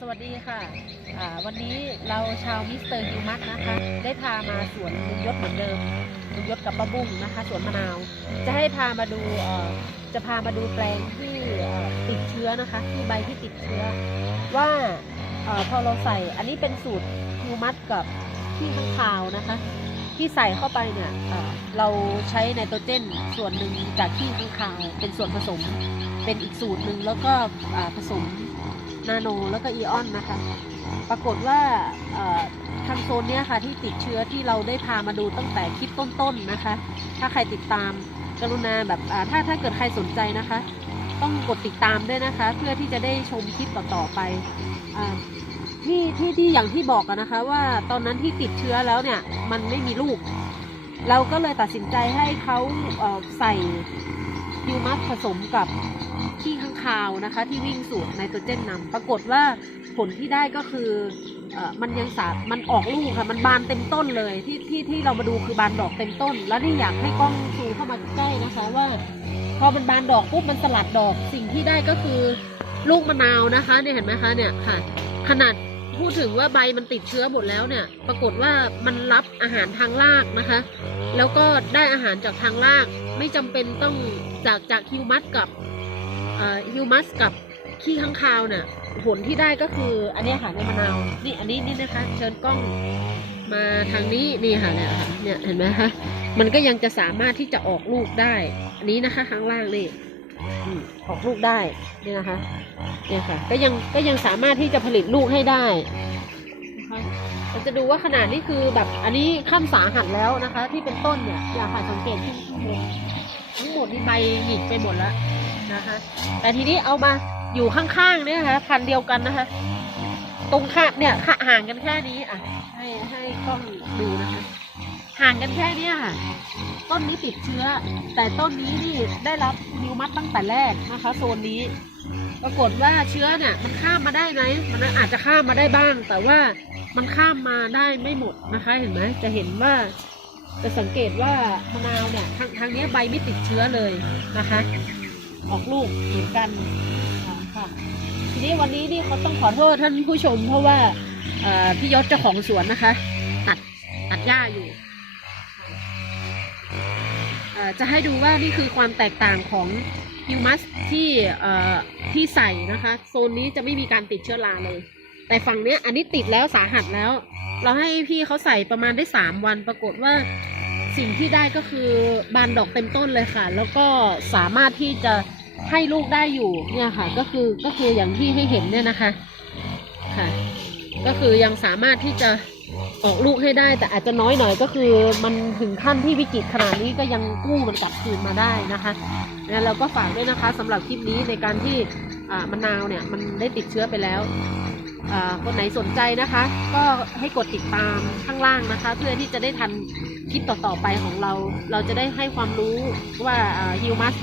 สวัสดีค่ะอ่าวันนี้เราชาวมิสเตอร์ฮิวมัสนะคะ ได้พามาสวนลุงยศเหมือนเดิมลุงยศกับป้าบุ้งนะคะสวนมะนาว จะให้พามาดูเอ่อจะพามาดูแปลงที่เอ่อติดเชื้อนะคะ ที่ใบที่ติดเชื้อ ว่าเออพอเราใส่อันนี้เป็นสูตรฮิวมัสกับที่ข้างคาวนะคะ ที่ใส่เข้าไปเนี่ยเอ่อเราใช้ไนโตรเจนส่วนหนึ่งจากที่ข้างคาวเป็นส่วนผสมเป็นอีกสูตรหนึ่งแล้วก็อ่าผสม นาโนแล้วก็อีออนนะคะ ปรากฏว่าทางโซนเนี้ยค่ะที่ติดเชื้อที่เราได้พามาดูตั้งแต่คลิปต้นๆนะคะ ถ้าใครติดตามกรุณาแบบถ้าถ้าเกิดใครสนใจนะคะ ต้องกดติดตามด้วยนะคะ เพื่อที่จะได้ชมคลิปต่อๆไปอที่ที่ที่อย่างที่บอกกันนะคะ ว่าตอนนั้นที่ติดเชื้อแล้วเนี่ยมันไม่มีลูก เราก็เลยตัดสินใจให้เขาเใส่ฮิวมัสผสมกับ คาวนะคะที่วิ่งสูตรไนโตรเจนนำปรากฏว่าผลที่ได้ก็คืออมันยังสามันออกลูกค่ะ มันบานเต็มต้นเลยที่ที่ที่เรามาดูคือบานดอกเต็มต้น แล้วนี่อยากให้กล้องซูเข้ามาใกล้นะคะว่า พอมันบานดอกปุ๊บมันสลัดดอกสิ่งที่ได้ก็คือลูกมะนาวนะคะเนี่ยเห็นไหมคะเนี่ยค่ะ ขนาดพูดถึงว่าใบมันติดเชื้อหมดแล้วเนี่ย ปรากฏว่ามันรับอาหารทางรากนะคะ แล้วก็ได้อาหารจากทางราก ไม่จำเป็นต้องจากจากฮิวมัสกับ ฮิวมัสกับขี้ข้างคาวเนี่ยผลที่ได้ก็คืออันนี้ค่ะในมะนาวนี่อันนี้นี่นะคะ เชิญกล้องมาทางนี้นี่ค่ะเนี่ยค่ะเนี่ยเห็นไหมคะมันก็ยังจะสามารถที่จะออกลูกได้ อันนี้นะคะข้างล่างนี่ออกลูกได้นี่นะคะเนี่ยค่ะ ก็ยังก็ยังสามารถที่จะผลิตลูกให้ได้นะคะเราจะดูว่าขนาดนี้คือแบบอันนี้ขั้นสาหัสแล้วนะคะ ที่เป็นต้นเนี่ยอย่าค่ะสังเกตที่ข้างบนทั้งหมดนี่ใบหงิกไปหมดแล้ว นะคะ แต่ทีนี้เอามาอยู่ข้างๆเนี่ยนะคะพันธุ์เดียวกันนะคะ ตรงข้ามเนี่ยห่างกันแค่นี้อะให้ให้กล้องดูนะคะ ห่างกันแค่เนี้ยค่ะต้นนี้ติดเชื้อ แต่ต้นนี้นี่ได้รับนิวมัดตั้งแต่แรกนะคะโซนนี้ ปรากฏว่าเชื้อเนี่ยมันข้ามมาได้ไหมมันอาจจะข้ามมาได้บ้าง แต่ว่ามันข้ามมาได้ไม่หมดนะคะ เห็นไหมจะเห็นว่าจะสังเกตว่ามะนาวเนี่ยทางทางเนี้ยใบไม่ติดเชื้อเลยนะคะ ออกลูกเหมือนกันอ่าค่ะทีนี้วันนี้นี่เขาต้องขอโทษท่านผู้ชม เพราะว่าพี่ยศเจ้าของสวนนะคะ ตัดตัดหญ้าอยู่จะให้ดูว่านี่คือความแตกต่างของฮิวมัสที่ที่ใส่นะคะ โซนนี้จะไม่มีการติดเชื้อราเลย แต่ฝั่งเนี้ยอันนี้ติดแล้วสาหัสแล้ว เราให้พี่เขาใส่ประมาณได้สามวันปรากฏว่า สิ่งที่ได้ก็คือบานดอกเต็มต้นเลยค่ะ แล้วก็สามารถที่จะให้ลูกได้อยู่เนี่ยค่ะ ก็คือก็คืออย่างที่ให้เห็นเนี่ยนะคะค่ะ ก็คือยังสามารถที่จะออกลูกให้ได้ แต่อาจจะน้อยหน่อยก็คือมันถึงขั้นที่วิกฤตขนาดนี้ก็ยังกู้มันกลับคืนมาได้นะคะแล้วเราก็ฝากด้วยนะคะสำหรับคลิปนี้ในการที่มะนาวเนี่ยมันได้ติดเชื้อไปแล้ว คนไหนสนใจนะคะ ก็ให้กดติดตามข้างล่างนะคะ เพื่อที่จะได้ทันคลิปต่อๆไปของเรา เราจะได้ให้ความรู้ว่าฮิวมัส